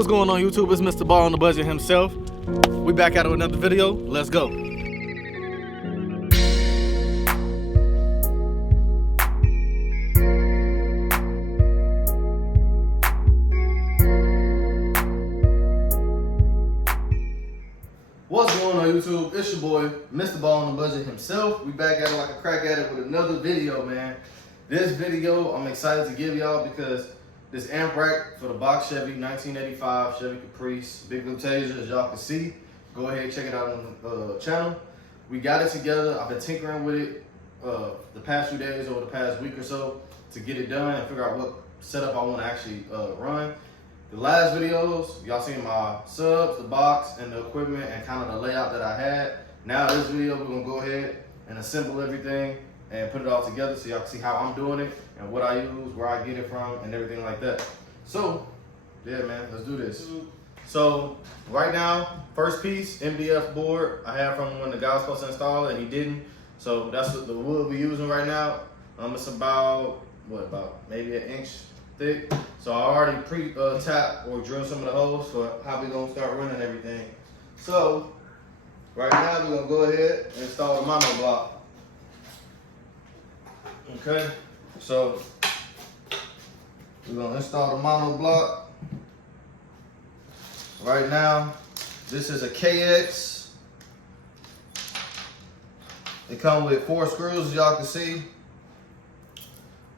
What's going on YouTube? It's Mr. Ball on the budget himself. We back out with another video. Let's go. What's going on YouTube? It's your boy, Mr. Ball on the budget himself. We back at it like a crack at it with another video, man. This video I'm excited to give y'all because this amp rack for the Box Chevy 1985 Chevy Caprice Big Blue Taser, as y'all can see. Go ahead and check it out on the channel. We got it together. I've been tinkering with it the past few days, over the past week or so, to get it done and figure out what setup I want to actually run. The last videos, y'all seen my subs, the box, and the equipment, and kind of the layout that I had. Now this video, we're gonna go ahead and assemble everything and put it all together so y'all can see how I'm doing it and what I use, where I get it from, and everything like that. So, yeah, man, let's do this. So, right now, first piece, MDF board, I have from when the guy was supposed to install it and he didn't. So that's the wood we're using right now. It's about maybe an inch thick. So I already tapped or drilled some of the holes for how we gonna start running everything. So, right now we're gonna go ahead and install the mono block. Okay, so we're gonna install the mono block. Right now, this is a KX. It comes with 4 screws, as y'all can see.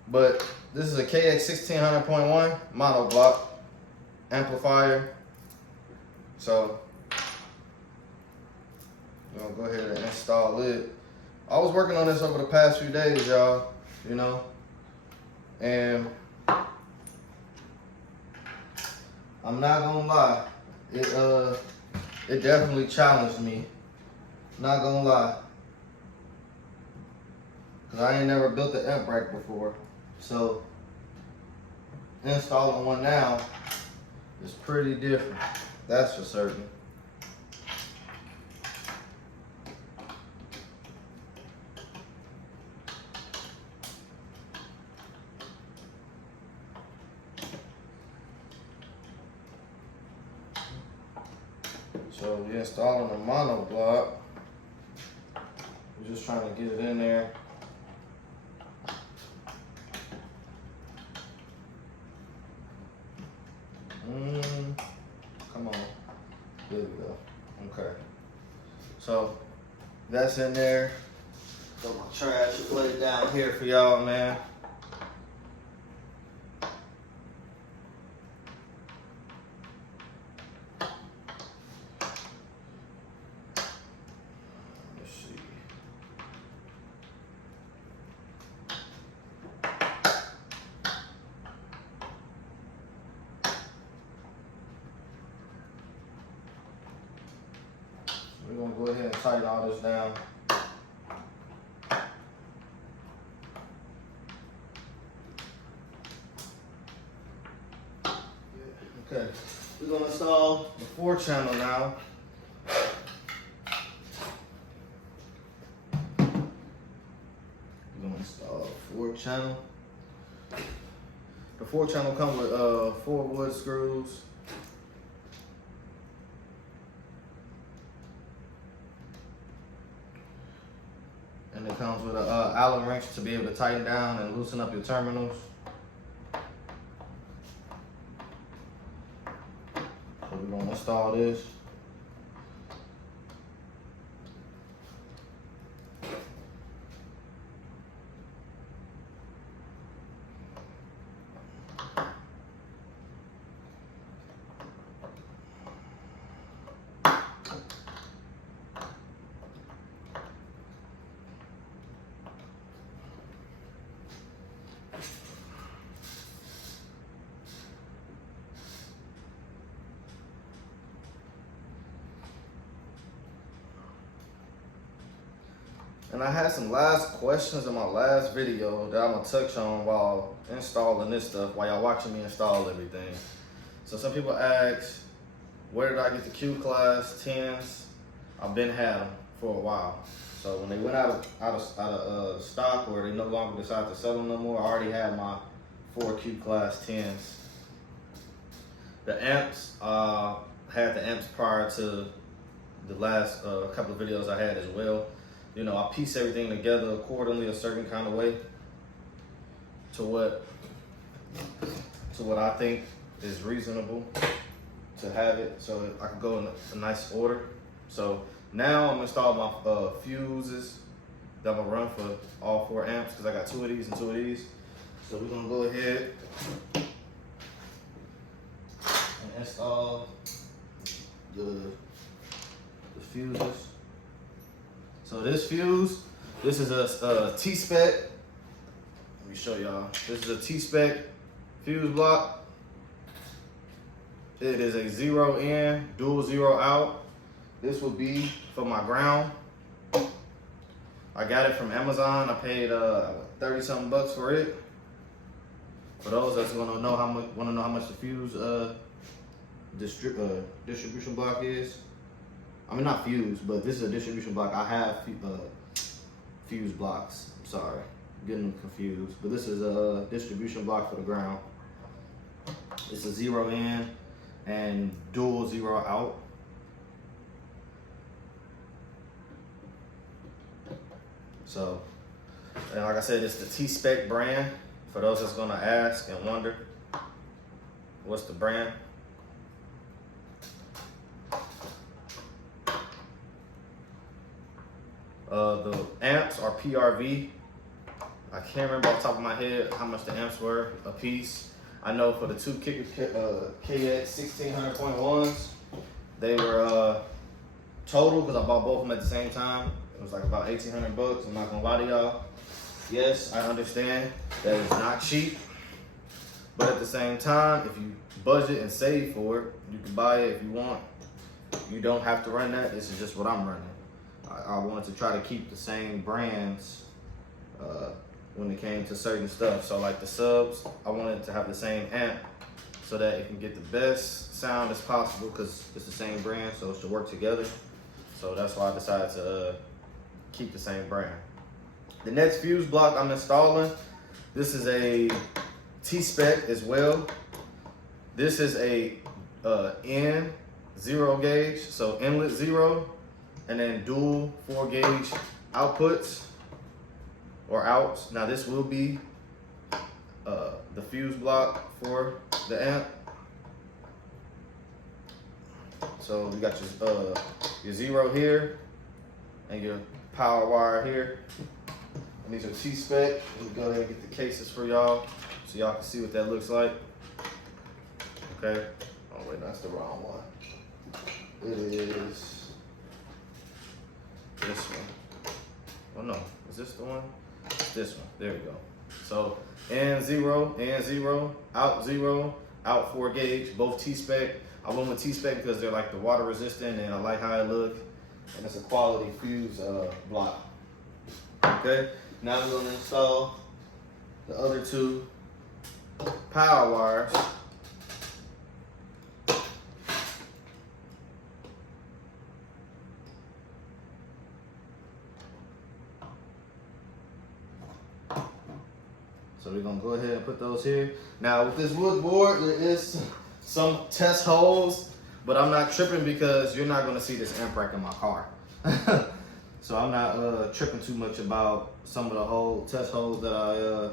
But this is a KX 1600.1 mono block amplifier. So we're gonna go ahead and install it. I was working on this over the past few days, y'all. You know, and I'm not gonna lie, it definitely challenged me. Not gonna lie, cause I ain't never built an amp rack before, so installing one now is pretty different. That's for certain. So we're installing the mono block. We're just trying to get it in there. Come on. There we go. Okay. So that's in there. Throw my trash laid down here for y'all, man. We're gonna go ahead and tighten all this down. Okay, we're gonna install the 4-channel now. We're gonna install the 4-channel. The 4-channel comes with 4 wood screws. And it comes with an Allen wrench to be able to tighten down and loosen up your terminals. So we're gonna install this. And I had some last questions in my last video that I'm gonna touch on while installing this stuff, while y'all watching me install everything. So some people ask, where did I get the Q class 10s? I've been had them for a while. So when they went out of stock, or they no longer decided to sell them no more, I already had my 4 Q class 10s. The amps, had the amps prior to the last couple of videos I had as well. You know, I piece everything together accordingly, a certain kind of way to what I think is reasonable to have it, so I can go in a nice order. So now I'm gonna install my fuses that I'm gonna run for all 4 amps, because I got 2 of these and 2 of these. So we're gonna go ahead and install the fuses. So this fuse, this is a T-spec. Let me show y'all. This is a T-spec fuse block. It is a 0 in, dual 0 out. This will be for my ground. I got it from Amazon. I paid 30 something bucks for it. For those that's want to know how much the fuse distribution block is. I mean, not fuse, but this is a distribution block. I have fuse blocks. I'm sorry, I'm getting confused. But this is a distribution block for the ground. It's a 0 in and dual 0 out. So, and like I said, it's the T-spec brand. For those that's gonna ask and wonder, what's the brand? The amps are PRV. I can't remember off the top of my head how much the amps were a piece. I know for the 2 KX 1600.1s, they were total, because I bought both of them at the same time. It was like about 1,800 bucks. I'm not gonna lie to y'all. Yes, I understand that it's not cheap, but at the same time, if you budget and save for it, you can buy it if you want. You don't have to run that. This is just what I'm running. I wanted to try to keep the same brands when it came to certain stuff. So like the subs, I wanted to have the same amp so that it can get the best sound as possible, because it's the same brand, so it should work together. So that's why I decided to keep the same brand. The next fuse block I'm installing, this is a T-spec as well. This is a N 0 gauge, so inlet 0, and then dual 4 gauge outputs or outs. Now this will be the fuse block for the amp. So you got your 0 here and your power wire here. And these are T-spec. Let me go ahead and get the cases for y'all so y'all can see what that looks like. Okay. Oh wait, that's the wrong one. It is this one. Oh no, is this the one? It's this one. There we go. So N0, out 0, out 4 gauge, both T-spec. I went with T-spec because they're like the water resistant and I like how it look. And it's a quality fuse block. Okay, now we're gonna install the other 2 power wires. So we're gonna go ahead and put those here. Now with this wood board, there is some test holes, but I'm not tripping because you're not gonna see this amp rack in my car. So I'm not tripping too much about some of the test holes that I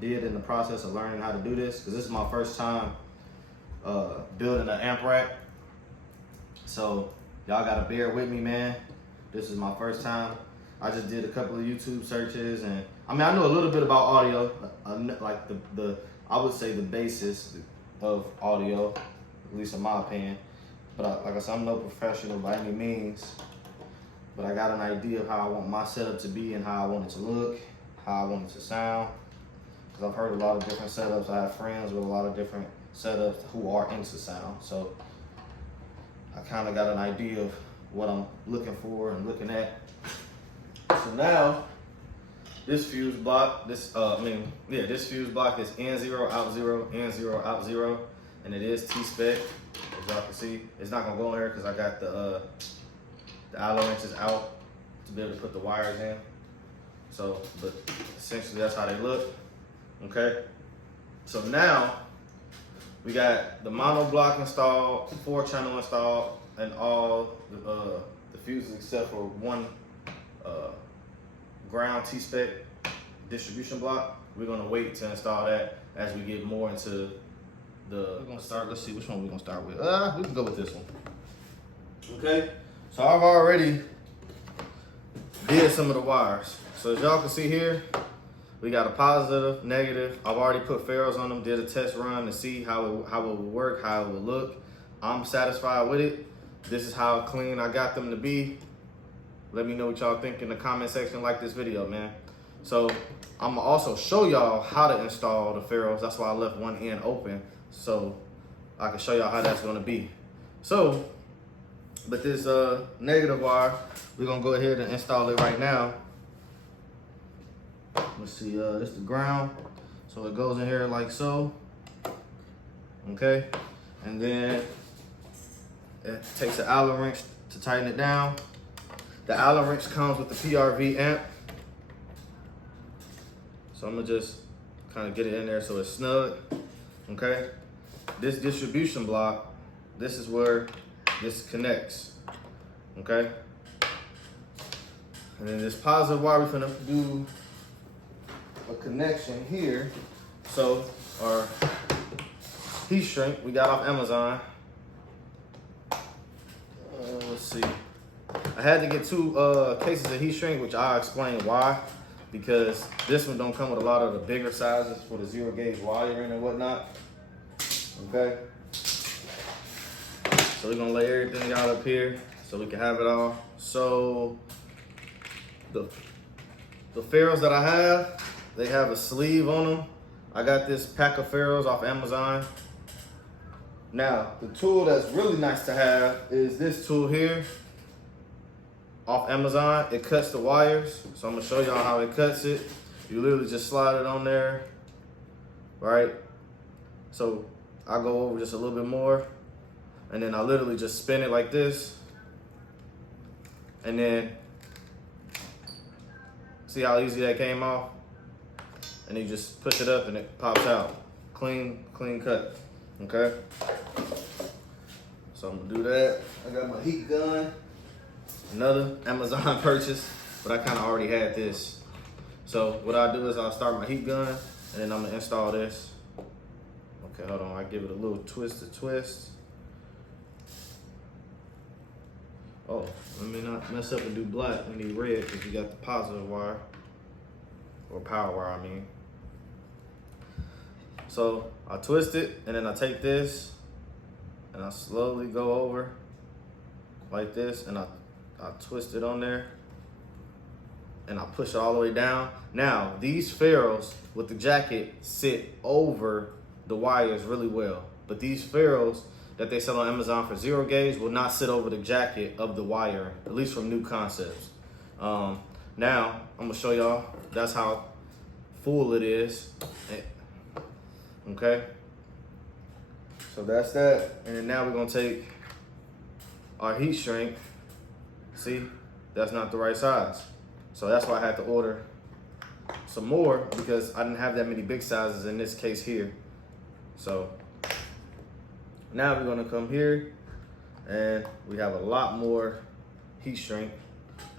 did in the process of learning how to do this, because this is my first time building an amp rack. So y'all gotta bear with me, man. This is my first time. I just did a couple of YouTube searches, and I mean, I know a little bit about audio, like I would say the basis of audio, at least in my opinion. But like I said, I'm no professional by any means, but I got an idea of how I want my setup to be and how I want it to look, how I want it to sound. Because I've heard a lot of different setups. I have friends with a lot of different setups who are into sound. So I kind of got an idea of what I'm looking for and looking at. So now, this fuse block, this fuse block is N0, out 0, N0, out 0, and it is T-spec, as y'all can see. It's not gonna go in here because I got the alloy wrenches out to be able to put the wires in. So, but essentially that's how they look, okay? So now, We got the mono block installed, 4-channel installed, and all the fuses except for one ground T-spec distribution block. We're gonna wait to install that as we get more into the. We're gonna start. Let's see which one we're gonna start with. We can go with this one. Okay. So I've already did some of the wires. So as y'all can see here, we got a positive, negative. I've already put ferrules on them, did a test run to see how it would work, how it would look. I'm satisfied with it. This is how clean I got them to be. Let me know what y'all think in the comment section, like this video, man. So I'm gonna also show y'all how to install the ferrules. That's why I left one end open, so I can show y'all how that's gonna be. So, but this negative wire, we're gonna go ahead and install it right now. Let's see, this is the ground. So it goes in here like so, okay? And then it takes an Allen wrench to tighten it down. The Allen wrench comes with the PRV amp. So I'm gonna just kind of get it in there so it's snug, okay? This distribution block, this is where this connects, okay? And then this positive wire, we're gonna do a connection here. So our heat shrink we got off Amazon. Let's see. I had to get 2 cases of heat shrink, which I'll explain why. Because this one don't come with a lot of the bigger sizes for the 0 gauge wiring and whatnot. Okay. So we're gonna lay everything out up here so we can have it all. So the ferrules that I have, they have a sleeve on them. I got this pack of ferrules off Amazon. Now, the tool that's really nice to have is this tool here off Amazon. It cuts the wires. So I'm gonna show y'all how it cuts it. You literally just slide it on there, right? So I'll go over just a little bit more. And then I literally just spin it like this. And then, see how easy that came off? And you just push it up and it pops out. Clean cut, okay? So I'm gonna do that. I got my heat gun, another Amazon purchase, but I kind of already had this. So what I'll do is I'll start my heat gun and then I'm gonna install this. Okay, hold on, I give it a little twist to twist. Oh, let me not mess up and do black. We need red because we got the positive wire, or power wire, I mean. So I twist it and then I take this and I slowly go over like this and I twist it on there and I push it all the way down. Now, these ferrules with the jacket sit over the wires really well, but these ferrules that they sell on Amazon for 0 gauge will not sit over the jacket of the wire, at least from New Concepts. Now, I'm gonna show y'all, that's how full it is. Okay, so that's that. And then now we're gonna take our heat shrink. See, that's not the right size. So that's why I had to order some more because I didn't have that many big sizes in this case here. So now we're gonna come here and we have a lot more heat shrink,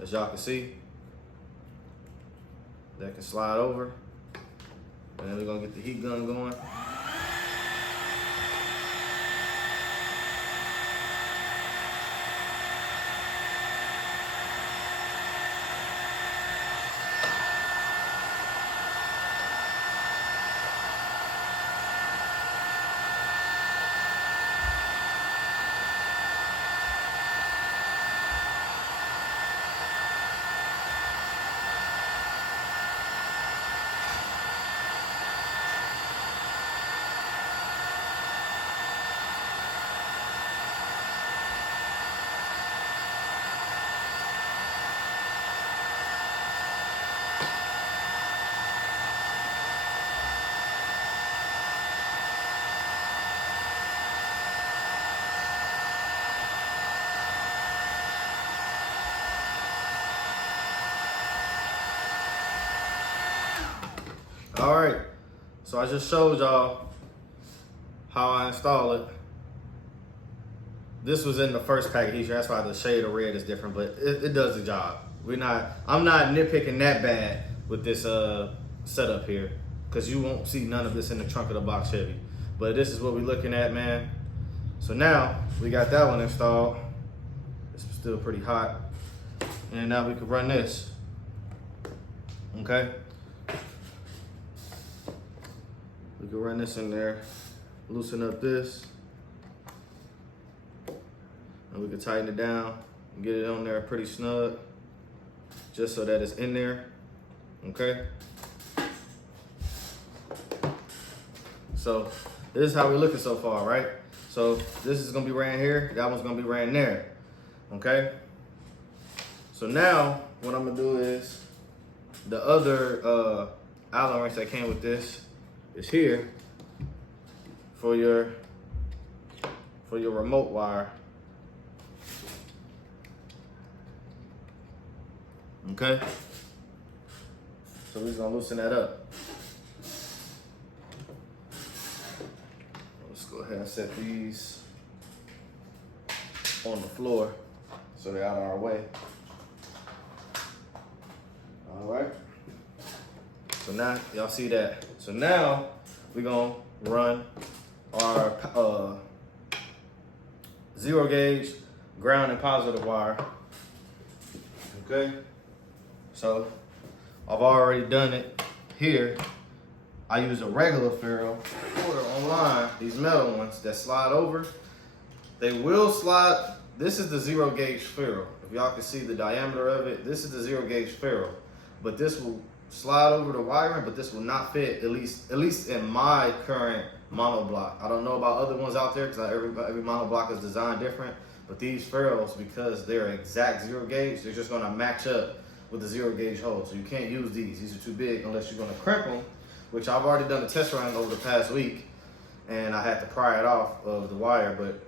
as y'all can see. That can slide over. And then we're gonna get the heat gun going. All right, so I just showed y'all how I install it. This was in the first package, that's why the shade of red is different, but it does the job. I'm not nitpicking that bad with this setup here, because you won't see none of this in the trunk of the Box Chevy. But this is what we're looking at, man. So now we got that one installed. It's still pretty hot. And now we can run this, okay? We can run this in there, loosen up this, and we can tighten it down and get it on there pretty snug, just so that it's in there, okay? So this is how we're looking so far, right? So this is gonna be ran here, that one's gonna be ran there, okay? So now what I'm gonna do is, the other Allen wrench that came with this is here for your remote wire. Okay? So we're just gonna loosen that up. Let's go ahead and set these on the floor so they're out of our way. All right. So now y'all see that. So now we're gonna run our 0 gauge ground and positive wire. Okay. So I've already done it here. I use a regular ferrule, or online, these metal ones that slide over. They will slide. This is the 0 gauge ferrule. If y'all can see the diameter of it, this is the 0 gauge ferrule. But this will slide over the wiring, but this will not fit, at least in my current monoblock. I don't know about other ones out there, because every monoblock is designed different. But these ferrules, because they're exact 0 gauge, they're just gonna match up with the 0 gauge hole. So you can't use these. These are too big unless you're gonna crimp them, which I've already done a test run over the past week, and I had to pry it off of the wire. But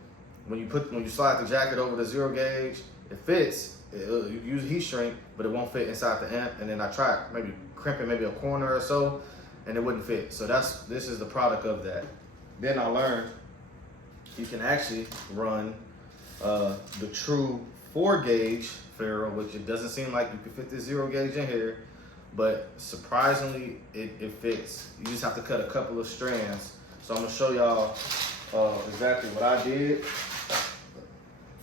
when you slide the jacket over the 0 gauge, it fits. You use heat shrink, but it won't fit inside the amp. And then I tried maybe crimping maybe a corner or so, and it wouldn't fit. So this is the product of that. Then I learned you can actually run the true 4 gauge ferrule, which it doesn't seem like you can fit this 0 gauge in here, but surprisingly it fits. You just have to cut a couple of strands. So I'm gonna show y'all exactly what I did.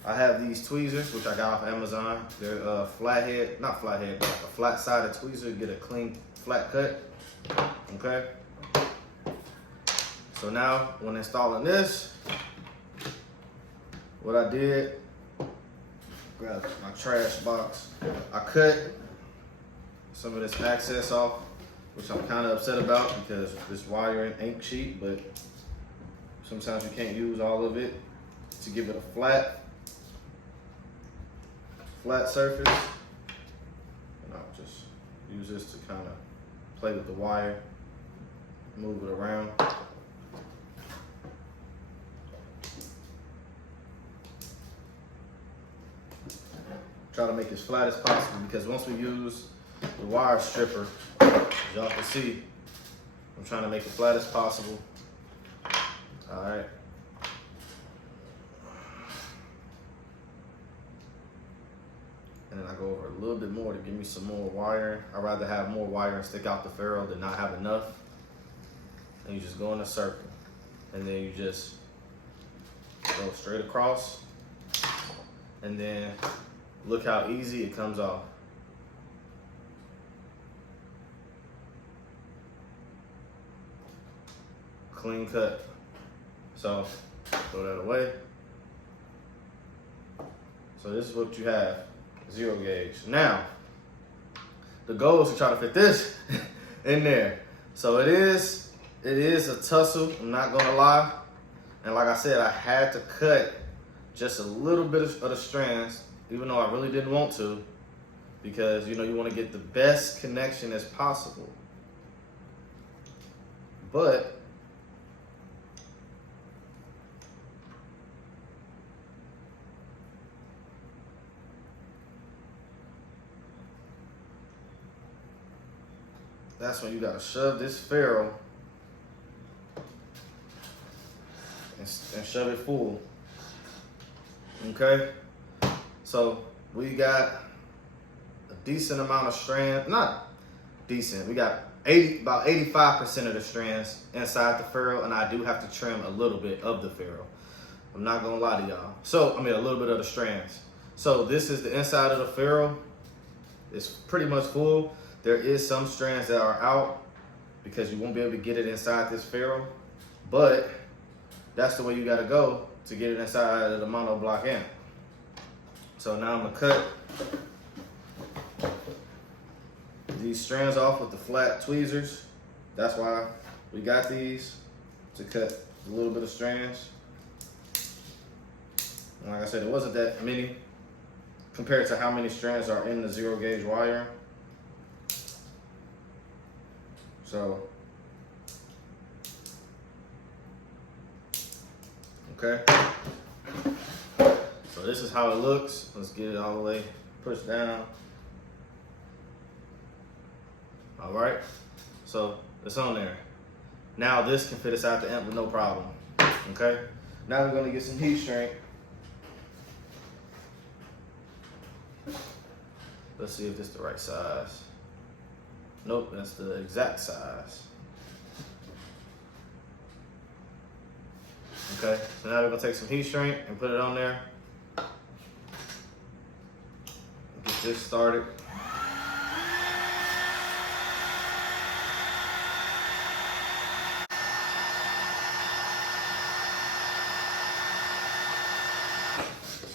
I have these tweezers, which I got off Amazon. They're not flathead, but a flat-sided tweezer to get a clean, flat cut, okay? So now, when installing this, what I did, grab my trash box. I cut some of this access off, which I'm kind of upset about because this wiring ain't cheap, but sometimes you can't use all of it to give it a flat surface. And I'll just use this to kind of play with the wire, move it around. Try to make it as flat as possible, because once we use the wire stripper, as y'all can see, I'm trying to make it flat as possible. All right. And then I go over a little bit more to give me some more wire. I'd rather have more wire and stick out the ferrule than not have enough. And you just go in a circle. And then you just go straight across. And then look how easy it comes off. Clean cut. So throw that away. So this is what you have. 0 gauge. Now, the goal is to try to fit this in there. So it is a tussle, I'm not gonna lie. And like I said, I had to cut just a little bit of the strands, even though I really didn't want to, because you want to get the best connection as possible. But that's when you gotta shove this ferrule and shove it full. Okay, so we got a decent amount of strands, not decent, we got about 85% of the strands inside the ferrule, and I do have to trim a little bit of the ferrule. I'm not gonna lie to y'all. So, I mean, a little bit of the strands. So this is the inside of the ferrule. It's pretty much full. There is some strands that are out because you won't be able to get it inside this ferrule, but that's the way you gotta go to get it inside of the monoblock amp. So now I'm gonna cut these strands off with the flat tweezers. That's why we got these, to cut a little bit of strands. And like I said, it wasn't that many compared to how many strands are in the 0 gauge wire. So, okay. So this is how it looks. Let's get it all the way pushed down. All right, so it's on there. Now this can fit inside the amp with no problem, okay? Now we're gonna get some heat shrink. Let's see if this is the right size. Nope, that's the exact size. Okay, so now we're gonna take some heat shrink and put it on there. Get this started.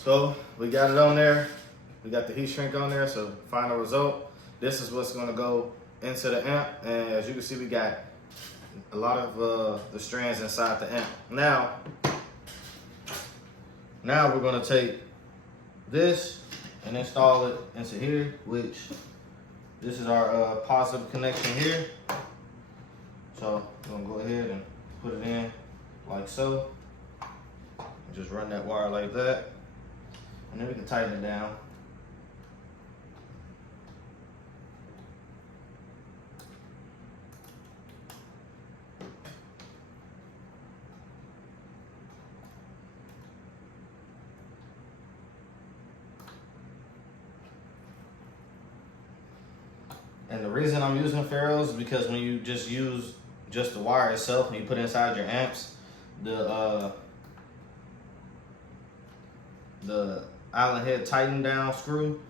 So we got it on there. We got the heat shrink on there. So final result, this is what's gonna go into the amp. And as you can see, we got a lot of the strands inside the amp. Now we're gonna take this and install it into here, which this is our positive connection here. So I'm gonna go ahead and put it in like so. And just run that wire like that. And then we can tighten it down. And the reason I'm using ferrules is because when you just use just the wire itself and you put it inside your amps, the Allen head tighten down screw,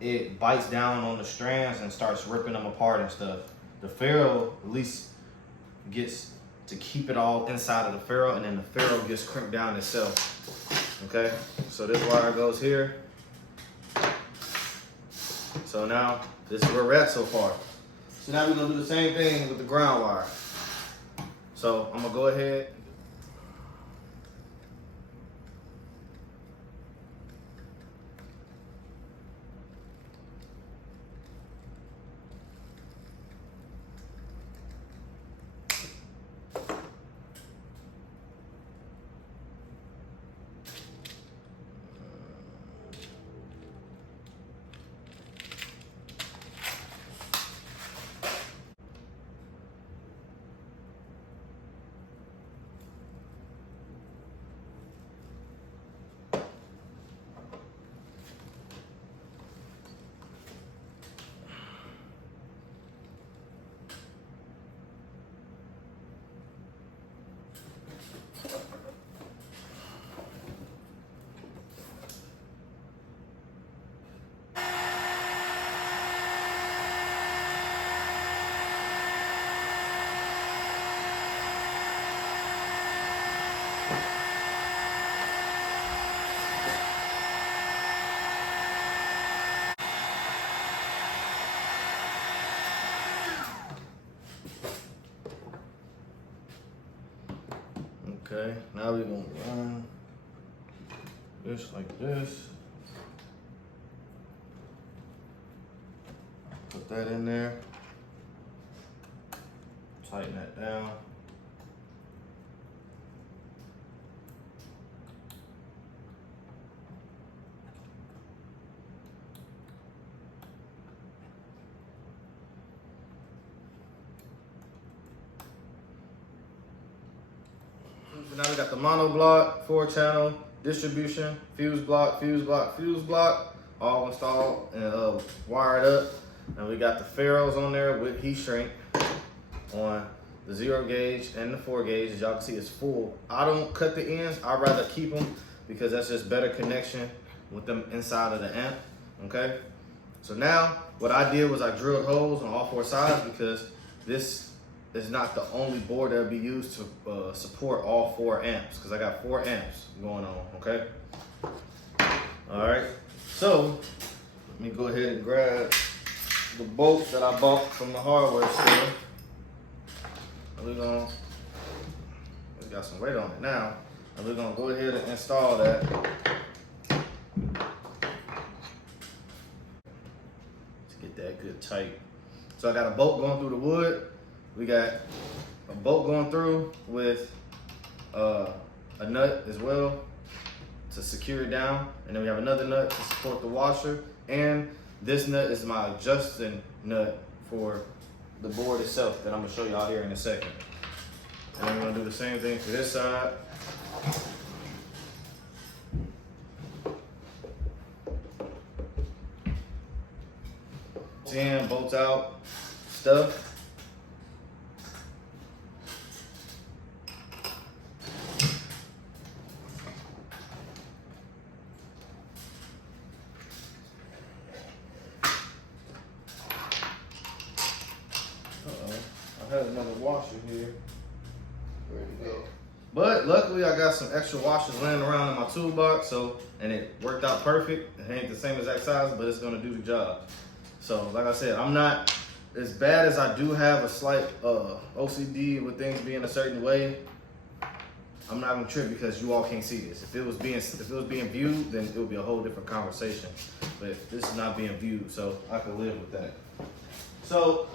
it bites down on the strands and starts ripping them apart and stuff. The ferrule at least gets to keep it all inside of the ferrule, and then the ferrule gets crimped down itself. Okay, so this wire goes here. So now this is where we're at so far. So now we're gonna do the same thing with the ground wire. So I'm gonna go ahead. Okay, now we're gonna run this like this. Put that in there. Tighten that down. Now we got the mono block, 4-channel distribution, fuse block, fuse block, fuse block, all installed and wired up. And we got the ferrules on there with heat shrink on the 0 gauge and the 4 gauge. As y'all can see, it's full. I don't cut the ends. I'd rather keep them because that's just better connection with them inside of the amp, okay? So now what I did was I drilled holes on all 4 sides because this is not the only board that will be used to support all 4 amps, because I got 4 amps going on, okay? All right, so let me go ahead and grab the bolts that I bought from the hardware store. We got some weight on it now, and we're gonna go ahead and install that. To get that good tight. So I got a bolt going through the wood. We got a bolt going through with a nut as well to secure it down, and then we have another nut to support the washer, and this nut is my adjusting nut for the board itself that I'm gonna show y'all here in a second. And I'm gonna do the same thing for this side. 10 bolts out stuff. I had another washer here. Ready to go. But luckily I got some extra washers laying around in my toolbox, and it worked out perfect. It ain't the same exact size, but it's gonna do the job. So like I said, I'm not as bad as I do have a slight OCD with things being a certain way. I'm not gonna trip because you all can't see this. If it was being viewed, then it would be a whole different conversation. But this is not being viewed, so I can live with that. So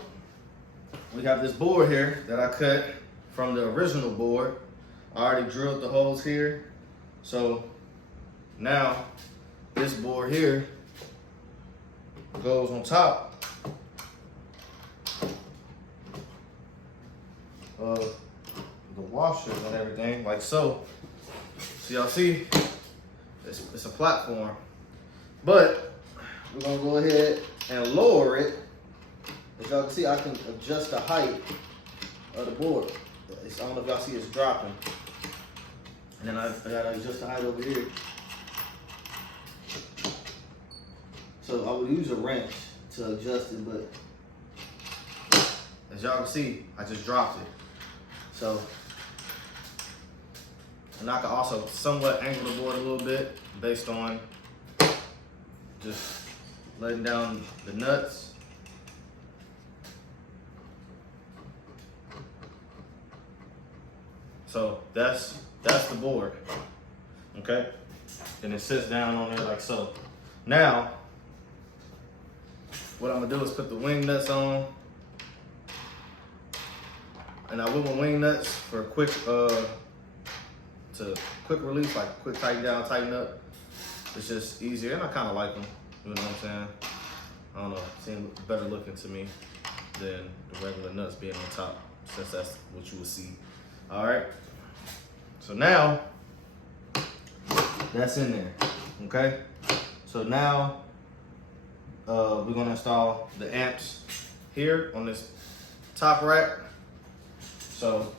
we have this board here that I cut from the original board. I already drilled the holes here. So now this board here goes on top of the washers and everything, like so. So y'all see, it's a platform. But we're gonna go ahead and lower it. As y'all can see, I can adjust the height of the board. I don't know if y'all see it's dropping. And then I gotta adjust the height over here. So I would use a wrench to adjust it, but as y'all can see, I just dropped it. So, and I can also somewhat angle the board a little bit based on just letting down the nuts. So that's the board, okay? And it sits down on there like so. Now, what I'm gonna do is put the wing nuts on. And I whip my wing nuts for quick release, like quick tighten down, tighten up. It's just easier, and I kind of like them. You know what I'm saying? I don't know, seem better looking to me than the regular nuts being on top, since that's what you will see. All right. So now that's in there. Okay. So now we're gonna install the amps here on this top rack. So,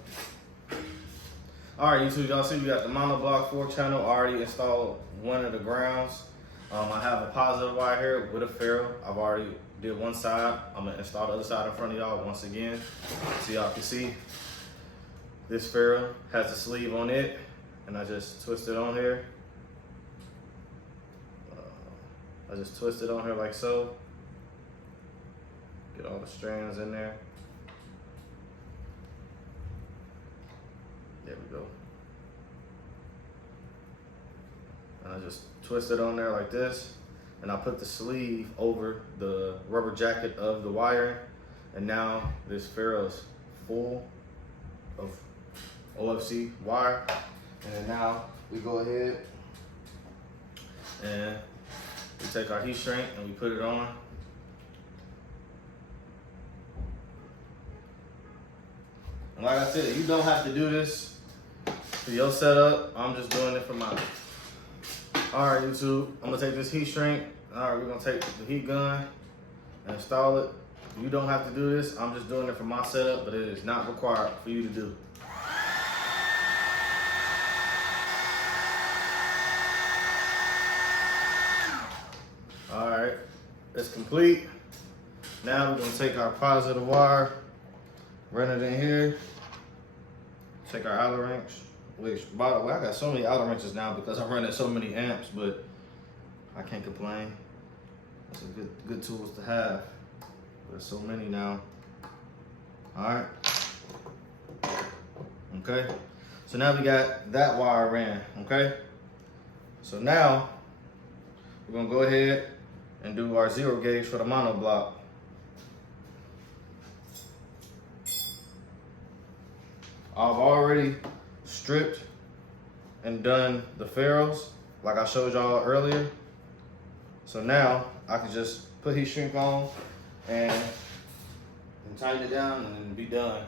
all right, YouTube, y'all see we got the monoblock 4-channel already installed. One of the grounds. I have a positive wire here with a ferrule. I've already did one side. I'm gonna install the other side in front of y'all once again, so y'all can see. This ferrule has a sleeve on it, and I just twist it on here. I just twist it on here like so. Get all the strands in there. There we go. And I just twist it on there like this, and I put the sleeve over the rubber jacket of the wiring, and now this ferrule is full of OFC wire. And then now we go ahead and we take our heat shrink and we put it on. And like I said, you don't have to do this for your setup. I'm just doing it for mine. All right, YouTube, I'm gonna take this heat shrink. All right, we're gonna take the heat gun and install it. You don't have to do this. I'm just doing it for my setup, but it is not required for you to do. All right, it's complete. Now we're gonna take our positive wire, run it in here, take our outer wrench, which, by the way, I got so many outer wrenches now because I'm running so many amps, but I can't complain. It's a good tools to have. There's so many now. All right. Okay. So now we got that wire ran. Okay. So now we're gonna go ahead and do our 0 gauge for the mono block. I've already stripped and done the ferrules like I showed y'all earlier. So now I can just put heat shrink on and tighten it down and then be done.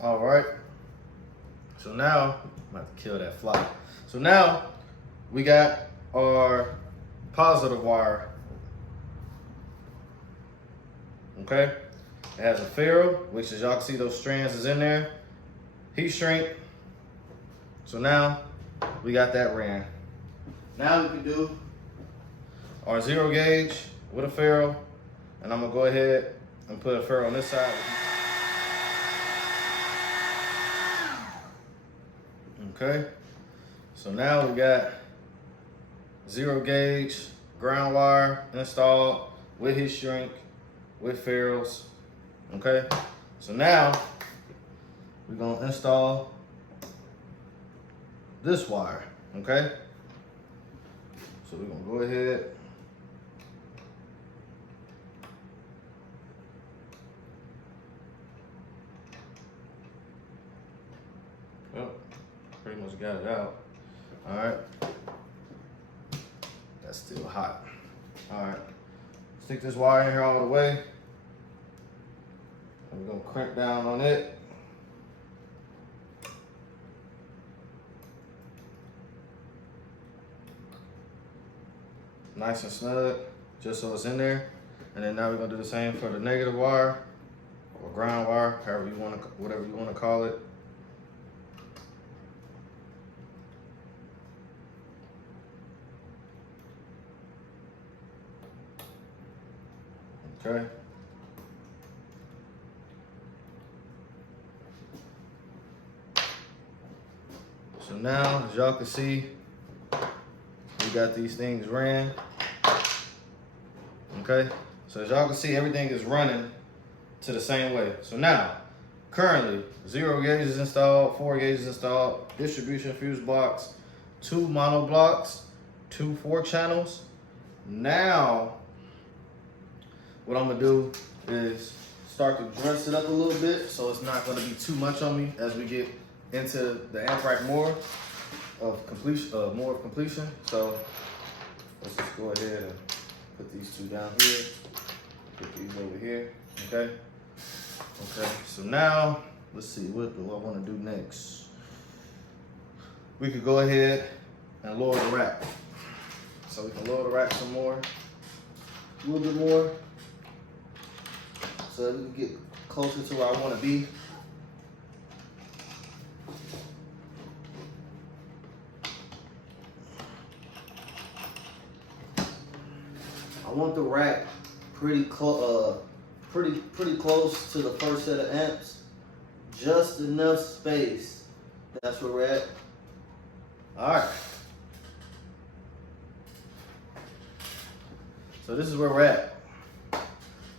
All right. So now, I'm about to kill that fly. So now we got our positive wire. Okay, it has a ferrule, which as y'all can see those strands is in there. Heat shrink. So now we got that ran. Now we can do our 0 gauge with a ferrule, and I'm gonna go ahead and put a ferrule on this side. Okay, so now we got 0 gauge ground wire installed with heat shrink, with ferrules. Okay, so now we're gonna install this wire. Okay, so we're gonna go ahead pretty much got it out. All right, that's still hot. All right, stick this wire in here all the way. And we're gonna crimp down on it. Nice and snug, just so it's in there. And then now we're gonna do the same for the negative wire or ground wire, however you wanna, whatever you wanna call it. Okay. So now, as y'all can see, we got these things ran. Okay. So as y'all can see, everything is running to the same way. So now, currently, 0 gauge is installed, 4 gauge is installed, distribution fuse box, 2 mono blocks, 2 4-channels. Now, what I'm gonna do is start to dress it up a little bit so it's not gonna be too much on me as we get into the amp rack more of completion. So let's just go ahead and put these 2 down here, put these over here, okay? Okay, so now let's see, what do I wanna do next? We could go ahead and lower the rack. So we can lower the rack some more, a little bit more, so that we can get closer to where I want to be. I want the rack pretty close to the first set of amps, just enough space. That's where we're at. All right. So this is where we're at.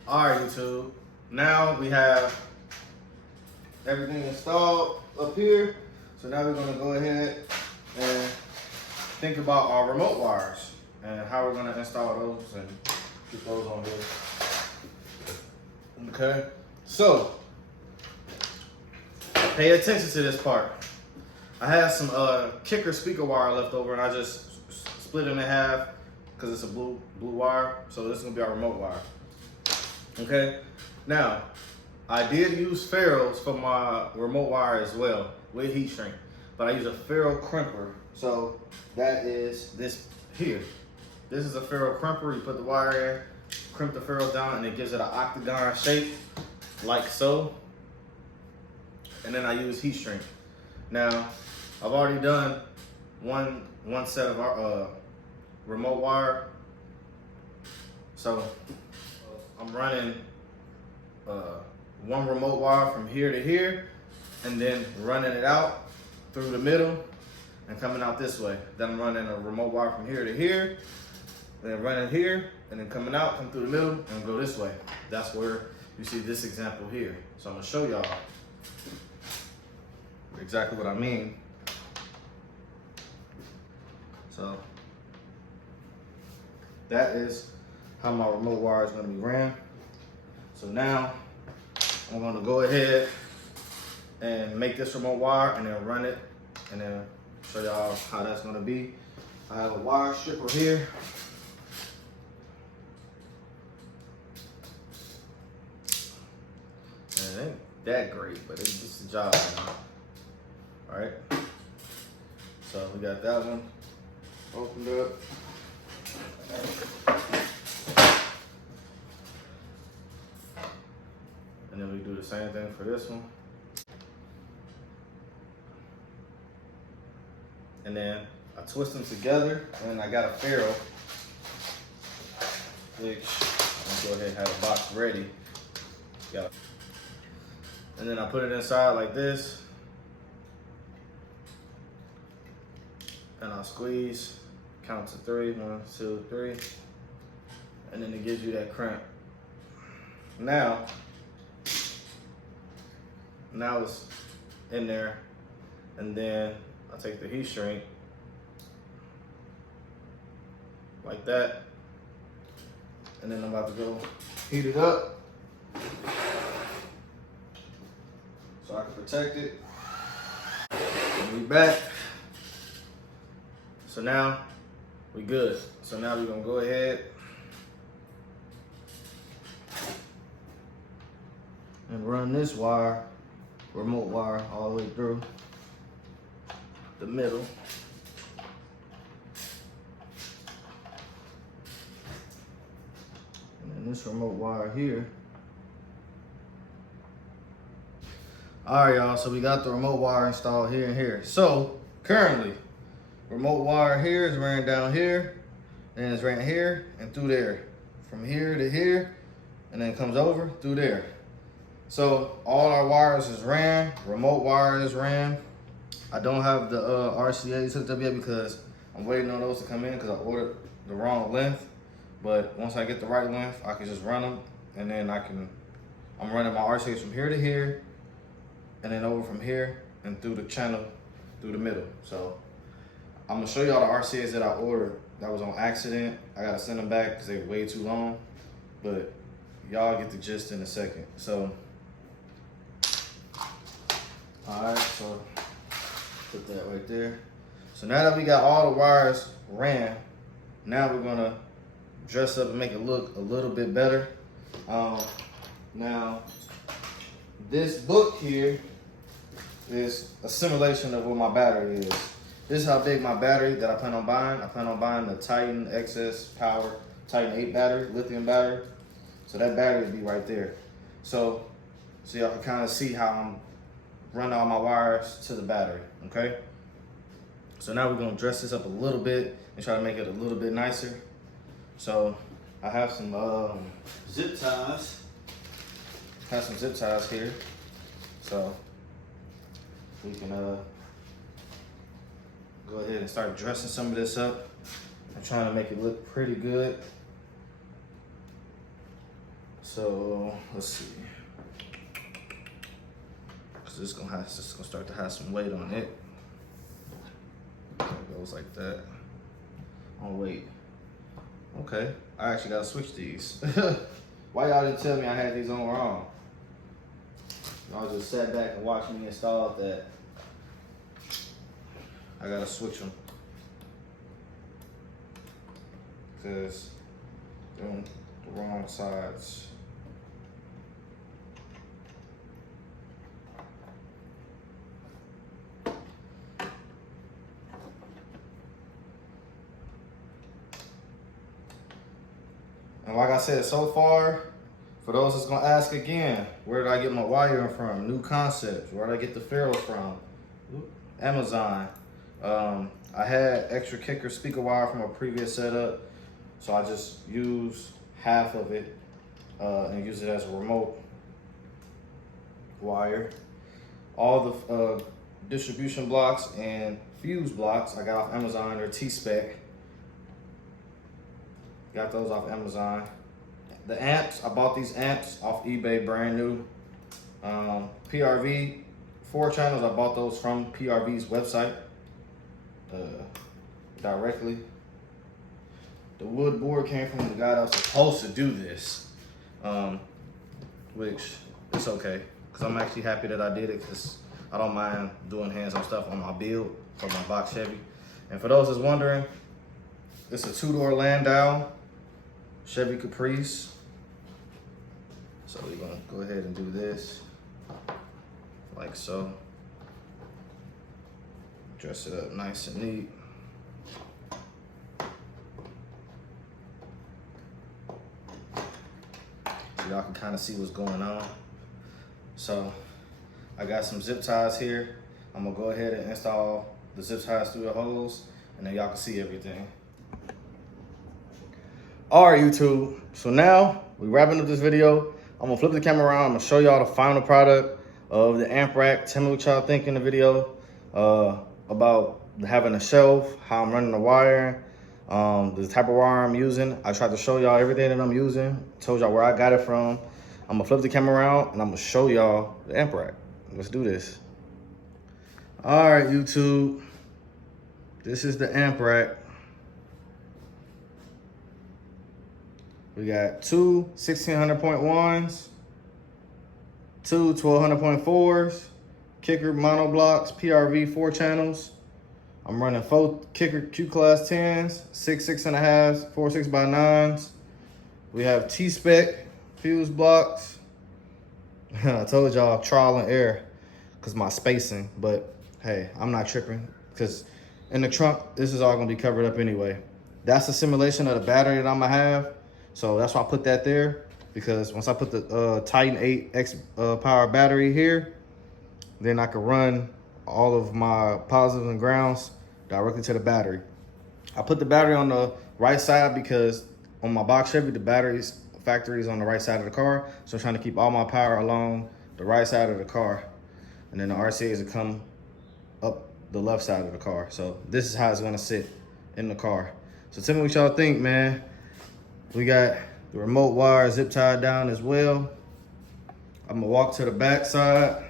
All right, YouTube. Now we have everything installed up here. So now we're gonna go ahead and think about our remote wires and how we're gonna install those and get those on here. Okay, so pay attention to this part. I had some kicker speaker wire left over, and I just split them in half because it's a blue wire. So this is gonna be our remote wire. Okay. Now, I did use ferrules for my remote wire as well with heat shrink, but I use a ferrule crimper. So that is this here. This is a ferrule crimper. You put the wire in, crimp the ferrule down, and it gives it an octagon shape, like so. And then I use heat shrink. Now, I've already done one set of our remote wire. So I'm running one remote wire from here to here, and then running it out through the middle and coming out this way. Then I'm running a remote wire from here to here, then running here, and then coming out, come through the middle, and go this way. That's where you see this example here. So I'm gonna show y'all exactly what I mean. So that is how my remote wire is gonna be ran. So now I'm gonna go ahead and make this remote wire and then run it and then show y'all how that's gonna be. I have a wire stripper here. And it ain't that great, but it's just a job, you know? All right. So we got that one opened up. And then we do the same thing for this one. And then I twist them together, and I got a ferrule, which I'm gonna go ahead and have a box ready. And then I put it inside like this, and I'll squeeze, count to 3, 1, 2, 3, and then it gives you that crimp. Now it's in there, and then I take the heat shrink like that, and then I'm about to go heat it up so I can protect it. And we back. So now we good. So now we're gonna go ahead and run this wire, remote wire, all the way through the middle. And then this remote wire here. All right, y'all, so we got the remote wire installed here and here. So currently, remote wire here is ran down here, and it's ran here and through there. From here to here, and then comes over through there. So all our wires is ran, remote wire is ran. I don't have the RCAs hooked up yet because I'm waiting on those to come in because I ordered the wrong length. But once I get the right length, I can just run them, and then I'm running my RCAs from here to here, and then over from here and through the channel, through the middle. So I'm gonna show y'all the RCAs that I ordered that was on accident. I gotta send them back because they're way too long, but y'all get the gist in a second. So, all right, so put that right there. So now that we got all the wires ran, now we're gonna dress up and make it look a little bit better. Now, this book here is a simulation of what my battery is. This is how big my battery that I plan on buying. I plan on buying the Titan Excess Power Titan 8 battery, lithium battery. So that battery will be right there. So y'all can kind of see how I'm running all my wires to the battery, okay? So now we're gonna dress this up a little bit and try to make it a little bit nicer. So I have some zip ties. Here. So we can go ahead and start dressing some of this up. I'm trying to make it look pretty good. So let's see. Cause this is gonna start to have some weight on it. It goes like that. Oh wait. Okay, I actually gotta switch these. Why y'all didn't tell me I had these on wrong? Y'all just sat back and watched me install that. I gotta switch them because they're on the wrong sides. And like I said, so far, for those that's gonna ask again, where did I get my wiring from? New Concepts. Where did I get the ferrules from? Amazon. I had extra kicker speaker wire from a previous setup, so I just used half of it and use it as a remote wire. All the distribution blocks and fuse blocks I got off Amazon. They're T-spec. Got those off Amazon. The amps, I bought these amps off eBay, brand new. PRV 4 channels, I bought those from PRV's website directly. The wood board came from the guy that was supposed to do this, which it's okay, because I'm actually happy that I did it, because I don't mind doing hands-on stuff on my build for my Box Chevy. And for those that's wondering, it's a 2-door Landau Chevy Caprice. So we're gonna go ahead and do this like so. Dress it up nice and neat. So y'all can kind of see what's going on. So I got some zip ties here. I'm gonna go ahead and install the zip ties through the holes, and then y'all can see everything. All right, YouTube. So now we're wrapping up this video. I'm gonna flip the camera around. I'm gonna show y'all the final product of the amp rack. Tell me what y'all think in the video about having a shelf, how I'm running the wiring, the type of wire I'm using. I tried to show y'all everything that I'm using. Told y'all where I got it from. I'm gonna flip the camera around and I'm gonna show y'all the amp rack. Let's do this. All right, YouTube. This is the amp rack. We got two 1600.1s, two 1200.4s, kicker mono blocks, PRV 4 channels. I'm running 4 kicker Q class 10s, 6 6.5s, 4 6x9s. We have T-spec fuse blocks. I told y'all trial and error because my spacing, but hey, I'm not tripping because in the trunk, this is all gonna be covered up anyway. That's a simulation of the battery that I'm gonna have. So that's why I put that there, because once I put the Titan 8X power battery here, then I can run all of my positives and grounds directly to the battery. I put the battery on the right side because on my Box Chevy, the battery's factory is on the right side of the car. So I'm trying to keep all my power along the right side of the car. And then the RCAs will come up the left side of the car. So this is how it's gonna sit in the car. So tell me what y'all think, man. We got the remote wire zip tied down as well. I'm gonna walk to the back side.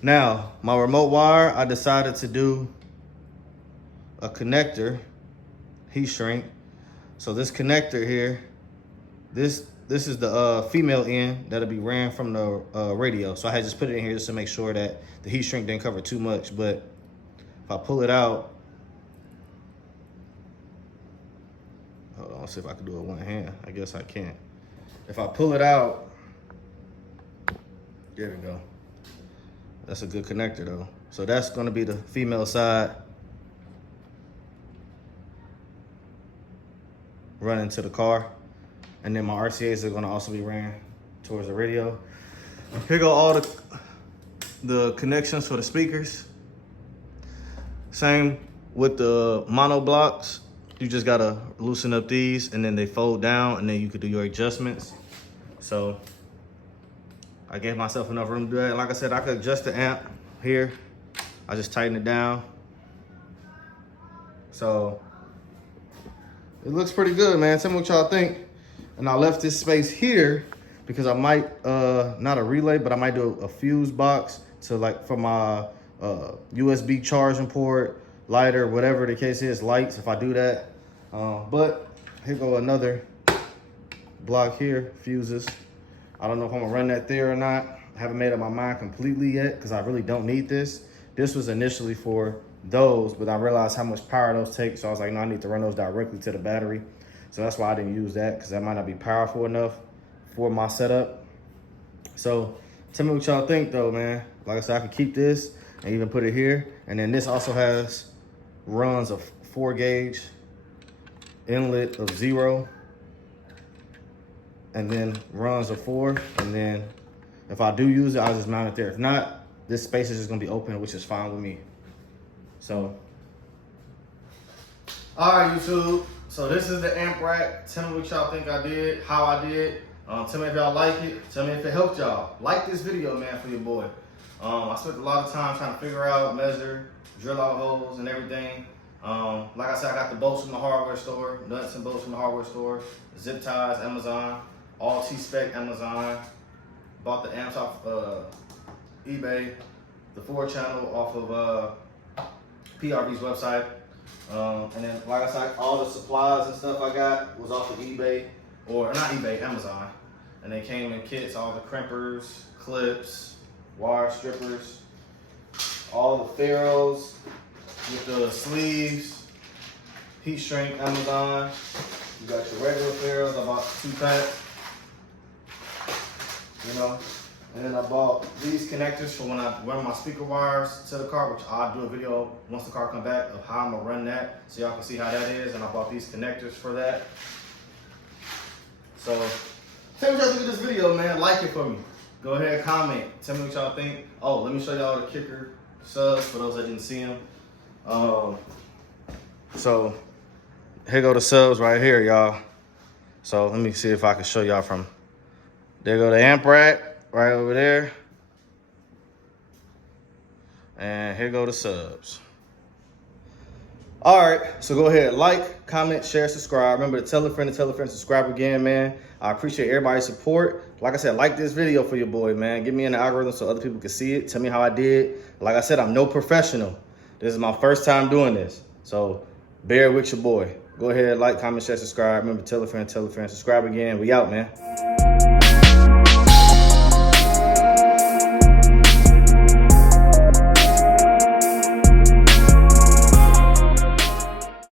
Now, my remote wire, I decided to do a connector, heat shrink. So this connector here, this is the female end that'll be ran from the radio. So I had just put it in here just to make sure that the heat shrink didn't cover too much. But if I pull it out, hold on, let's see if I can do it with one hand. I guess I can't. If I pull it out, there we go. That's a good connector though. So that's gonna be the female side running to the car. And then my RCAs are gonna also be ran towards the radio. Here go all the connections for the speakers. Same with the mono blocks. You just gotta loosen up these and then they fold down and then you could do your adjustments. So I gave myself enough room to do that. Like I said, I could adjust the amp here. I just tighten it down. So it looks pretty good, man. Tell me what y'all think. And I left this space here because I might, not a relay, but I might do a fuse box to like for my USB charging port, lighter, whatever the case is, lights, if I do that. But here go another block here, fuses. I don't know if I'm gonna run that there or not. I haven't made up my mind completely yet because I really don't need this. This was initially for those, but I realized how much power those take. So I was like, no, I need to run those directly to the battery. So that's why I didn't use that, because that might not be powerful enough for my setup. So tell me what y'all think though, man. Like I said, I could keep this and even put it here. And then this also has runs of 4 gauge, inlet of 0, and then runs of 4. And then if I do use it, I'll just mount it there. If not, this space is just gonna be open, which is fine with me. So, all right, YouTube. So this is the amp rack. Tell me what y'all think I did, how I did. Tell me if y'all like it. Tell me if it helped y'all. Like this video, man, for your boy. I spent a lot of time trying to figure out, measure, drill out holes and everything. Like I said, I got the bolts from the hardware store, nuts and bolts from the hardware store, zip ties, Amazon, all T-spec, Amazon. Bought the amps off eBay, the 4-channel off of PRV's website. And then, like I said, all the supplies and stuff I got was off of eBay, or not eBay, Amazon. And they came in kits, all the crimpers, clips, wire strippers, all the ferrules with the sleeves, heat shrink, Amazon. You got your regular ferrules, I bought 2 packs, you know. And then I bought these connectors for when I run my speaker wires to the car, which I'll do a video once the car comes back of how I'm gonna run that, so y'all can see how that is. And I bought these connectors for that. So tell me what y'all think of this video, man. Like it for me. Go ahead, comment. Tell me what y'all think. Oh, let me show y'all the kicker subs for those that didn't see them. So here go the subs right here, y'all. So let me see if I can show y'all from. There go the amp rack. Right over there. And here go the subs. All right, so go ahead, like, comment, share, subscribe. Remember to tell a friend, subscribe again, man. I appreciate everybody's support. Like I said, like this video for your boy, man. Get me in the algorithm so other people can see it. Tell me how I did. Like I said, I'm no professional. This is my first time doing this. So bear with your boy. Go ahead, like, comment, share, subscribe. Remember, tell a friend, subscribe again. We out, man.